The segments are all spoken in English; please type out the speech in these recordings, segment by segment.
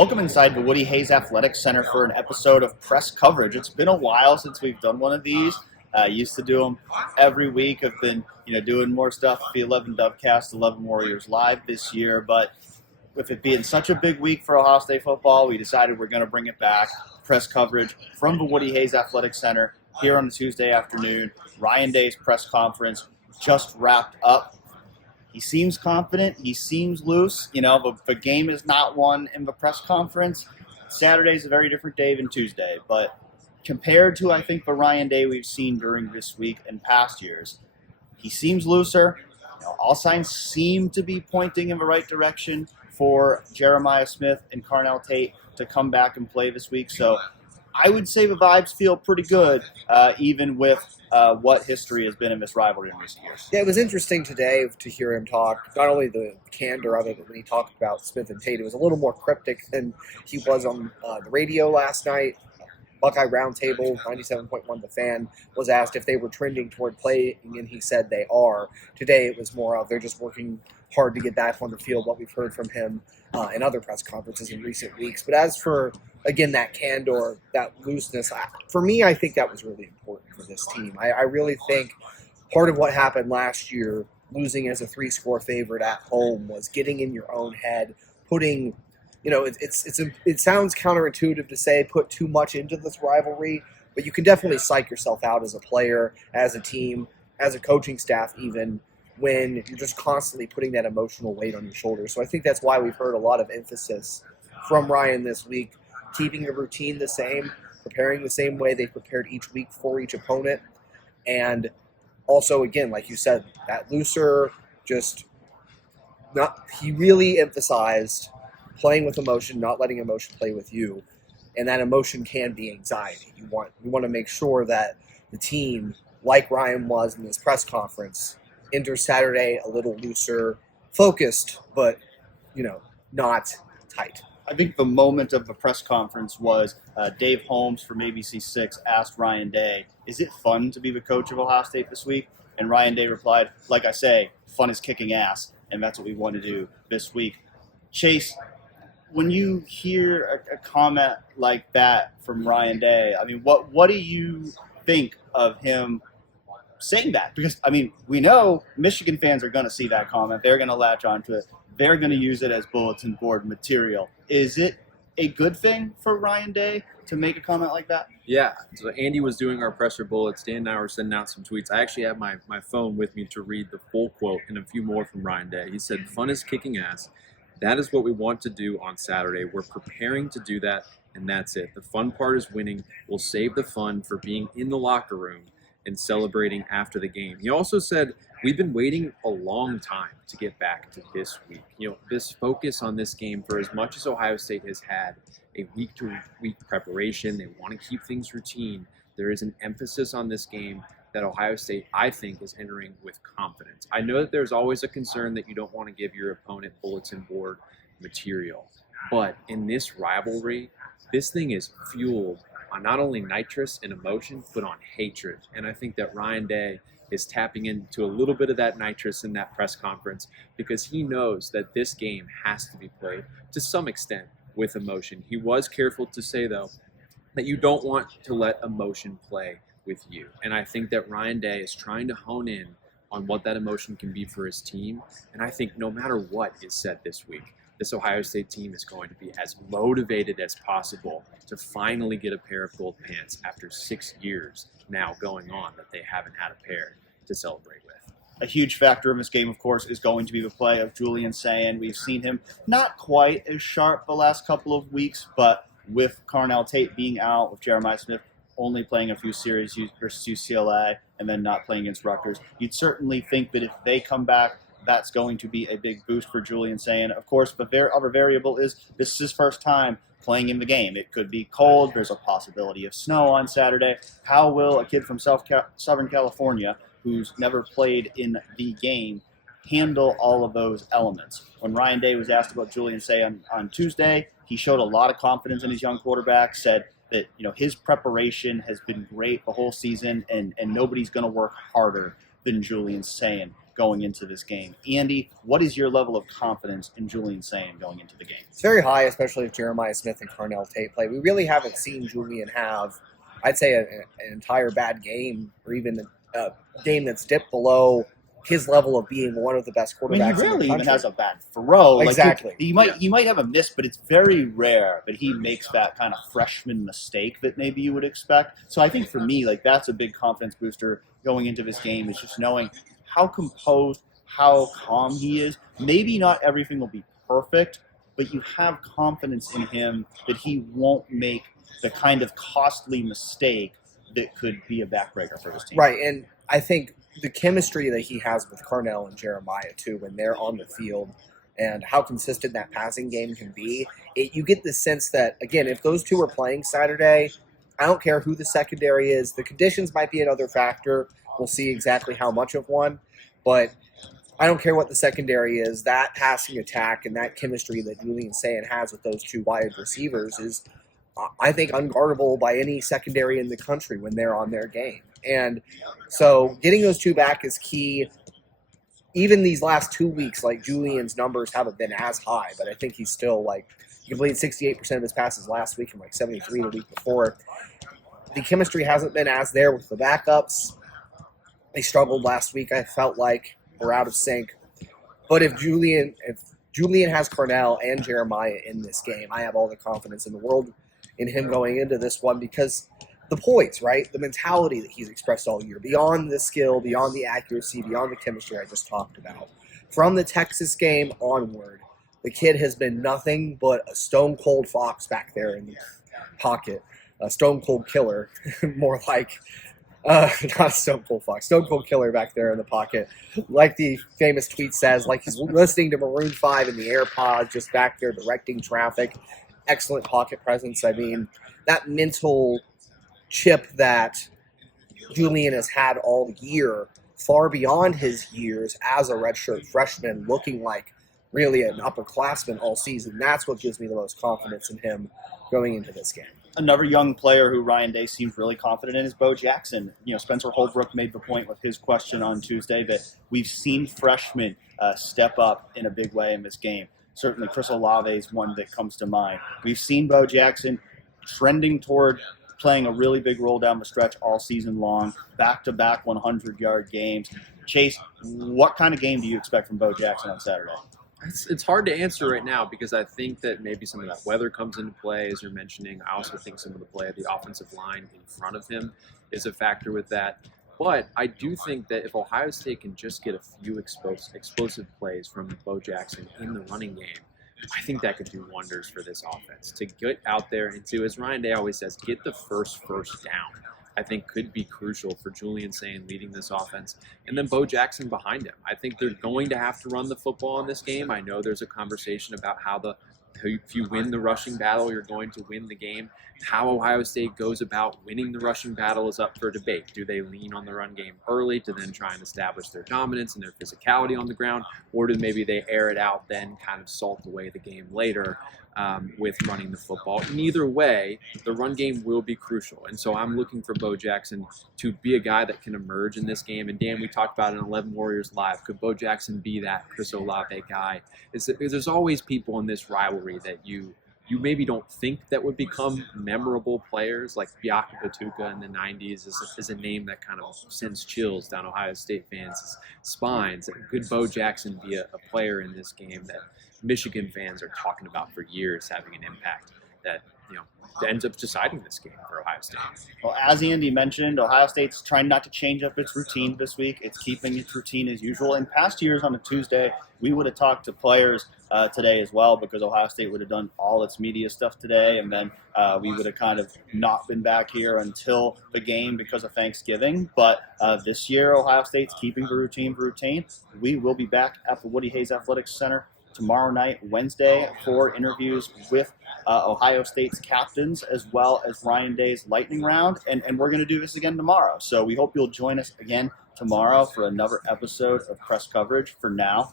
Welcome inside the Woody Hayes Athletic Center for an episode of Press Coverage. It's been a while since we've done one of these. Used to do them every week. I've been, doing more stuff with the 11 Dubcast, 11 Warriors Live this year. But with it being such a big week for Ohio State football, we decided we're going to bring it back. Press coverage from the Woody Hayes Athletic Center here on a Tuesday afternoon. Ryan Day's press conference just wrapped up. He seems confident. He seems loose. The game is not won in the press conference. Saturday is a very different day than Tuesday. But compared to, I think, the Ryan Day we've seen during this week and past years, he seems looser. All signs seem to be pointing in the right direction for Jeremiah Smith and Carnell Tate to come back and play this week. So I would say the vibes feel pretty good, even with what history has been in this rivalry in recent years. Yeah, it was interesting today to hear him talk, not only the candor of it, but when he talked about Smith and Tate, it was a little more cryptic than he was on the radio last night. Buckeye Roundtable, 97.1 The Fan, was asked if they were trending toward playing, and he said they are. Today it was more of they're just working hard to get back on the field, what we've heard from him in other press conferences in recent weeks. But as for, again, that candor, that looseness, for me, I think that was really important for this team. I really think part of what happened last year, losing as a 3-score favorite at home, was getting in your own head, putting – it sounds counterintuitive to say put too much into this rivalry, but you can definitely psych yourself out as a player, as a team, as a coaching staff even, when you're just constantly putting that emotional weight on your shoulders. So I think that's why we've heard a lot of emphasis from Ryan this week, keeping the routine the same, preparing the same way they've prepared each week for each opponent, and also, again, like you said, that looser, he really emphasized playing with emotion, not letting emotion play with you. And that emotion can be anxiety. We want to make sure that the team, like Ryan was in his press conference, enters Saturday a little looser, focused, but, not tight. I think the moment of the press conference was Dave Holmes from ABC6 asked Ryan Day, is it fun to be the coach of Ohio State this week? And Ryan Day replied, like I say, fun is kicking ass, and that's what we want to do this week. Chase, when you hear a comment like that from Ryan Day, what do you think of him saying that? Because, we know Michigan fans are going to see that comment. They're going to latch onto it. They're going to use it as bulletin board material. Is it a good thing for Ryan Day to make a comment like that? Yeah. So Andy was doing our presser bullets. Dan and I were sending out some tweets. I actually have my phone with me to read the full quote and a few more from Ryan Day. He said, "Fun is kicking ass. That is what we want to do on Saturday. We're preparing to do that, and that's it. The fun part is winning. We'll save the fun for being in the locker room and celebrating after the game." He also said, "We've been waiting a long time to get back to this week." This focus on this game, for as much as Ohio State has had a week-to-week preparation, they want to keep things routine. There is an emphasis on this game that Ohio State, I think, is entering with confidence. I know that there's always a concern that you don't want to give your opponent bulletin board material. But in this rivalry, this thing is fueled on not only nitrous and emotion, but on hatred. And I think that Ryan Day is tapping into a little bit of that nitrous in that press conference because he knows that this game has to be played to some extent with emotion. He was careful to say, though, that you don't want to let emotion play with you. And I think that Ryan Day is trying to hone in on what that emotion can be for his team. And I think no matter what is said this week, this Ohio State team is going to be as motivated as possible to finally get a pair of gold pants after 6 years now going on that they haven't had a pair to celebrate with. A huge factor in this game, of course, is going to be the play of Julian Sayin. We've seen him not quite as sharp the last couple of weeks, but with Carnell Tate being out, with Jeremiah Smith only playing a few series versus UCLA and then not playing against Rutgers, you'd certainly think that if they come back, that's going to be a big boost for Julian Sayin. Of course, the other variable is this is his first time playing in the game. It could be cold. There's a possibility of snow on Saturday. How will a kid from Southern California who's never played in the game handle all of those elements? When Ryan Day was asked about Julian Sayin on Tuesday, he showed a lot of confidence in his young quarterback, said that his preparation has been great the whole season, and nobody's going to work harder than Julian Sayin going into this game. Andy, what is your level of confidence in Julian Sayin going into the game? It's very high, especially if Jeremiah Smith and Carnell Tate play. We really haven't seen Julian have, I'd say, an entire bad game, or even a game that's dipped below his level of being one of the best quarterbacks. I mean, he rarely in the even country. has a bad throw. Exactly. Like he might have a miss, but it's very rare that he makes that kind of freshman mistake that maybe you would expect. So I think for me, like that's a big confidence booster going into this game, is just knowing how composed, how calm he is. Maybe not everything will be perfect, but you have confidence in him that he won't make the kind of costly mistake that could be a backbreaker for his team. Right, and I think the chemistry that he has with Carnell and Jeremiah, too, when they're on the field, and how consistent that passing game can be, you get the sense that, again, if those two are playing Saturday, I don't care who the secondary is. The conditions might be another factor. We'll see exactly how much of one, but I don't care what the secondary is. That passing attack and that chemistry that Julian Sayin has with those two wide receivers is, I think, unguardable by any secondary in the country when they're on their game. And so getting those two back is key. Even these last 2 weeks, like, Julian's numbers haven't been as high, but I think he's still, like, he completed 68% of his passes last week and, like, 73 the week before. The chemistry hasn't been as there with the backups. They struggled last week, I felt like. We're out of sync. But if Julian has Carnell and Jeremiah in this game, I have all the confidence in the world in him going into this one, because the poise, right? The mentality that he's expressed all year, beyond the skill, beyond the accuracy, beyond the chemistry I just talked about. From the Texas game onward, the kid has been nothing but a stone-cold fox back there in the pocket. A stone-cold killer, more like, not a stone-cold fox, stone-cold killer back there in the pocket. Like the famous tweet says, like he's listening to Maroon 5 in the AirPods, just back there directing traffic. Excellent pocket presence. I mean, that mental chip that Julian has had all year, far beyond his years as a redshirt freshman, looking like really an upperclassman all season. That's what gives me the most confidence in him going into this game. Another young player who Ryan Day seems really confident in is Bo Jackson. You know, Spencer Holbrook made the point with his question on Tuesday that we've seen freshmen step up in a big way in this game. Certainly Chris Olave is one that comes to mind. We've seen Bo Jackson trending toward playing a really big role down the stretch all season long, back-to-back 100-yard games. Chase, what kind of game do you expect from Bo Jackson on Saturday? It's hard to answer right now, because I think that maybe some of that weather comes into play, as you're mentioning. I also think some of the play of the offensive line in front of him is a factor with that. But I do think that if Ohio State can just get a few explosive plays from Bo Jackson in the running game, I think that could do wonders for this offense. To get out there and to, as Ryan Day always says, get the first down, I think could be crucial for Julian Sayin leading this offense. And then Bo Jackson behind him. I think they're going to have to run the football in this game. I know there's a conversation about how if you win the rushing battle, you're going to win the game. How Ohio State goes about winning the rushing battle is up for debate. Do they lean on the run game early to then try and establish their dominance and their physicality on the ground, or do maybe they air it out, then kind of salt away the game later with running the football? In either way, the run game will be crucial. And so I'm looking for Bo Jackson to be a guy that can emerge in this game. And Dan, we talked about in 11 Warriors Live, could Bo Jackson be that Chris Olave guy? There's always people in this rivalry that you maybe don't think that would become memorable players, like Biaka Batuka in the 90s is a name that kind of sends chills down Ohio State fans' spines. Could Bo Jackson be a player in this game that Michigan fans are talking about for years, having an impact that ends up deciding this game for Ohio State? Well, as Andy mentioned, Ohio State's trying not to change up its routine this week. It's keeping its routine as usual. In past years on a Tuesday, we would have talked to players today as well, because Ohio State would have done all its media stuff today, and then we would have kind of not been back here until the game because of Thanksgiving. But this year, Ohio State's keeping the routine. We will be back at the Woody Hayes Athletics Center tomorrow night, Wednesday, for interviews with Ohio State's captains, as well as Ryan Day's lightning round. And we're going to do this again tomorrow. So we hope you'll join us again tomorrow for another episode of Press Coverage. For now,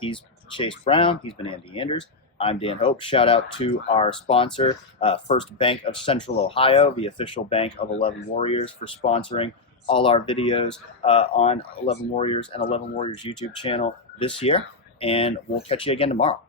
he's Chase Brown. He's been Andy Anders. I'm Dan Hope. Shout out to our sponsor, First Bank of Central Ohio, the official bank of 11 Warriors, for sponsoring all our videos on 11 Warriors and 11 Warriors YouTube channel this year. And we'll catch you again tomorrow.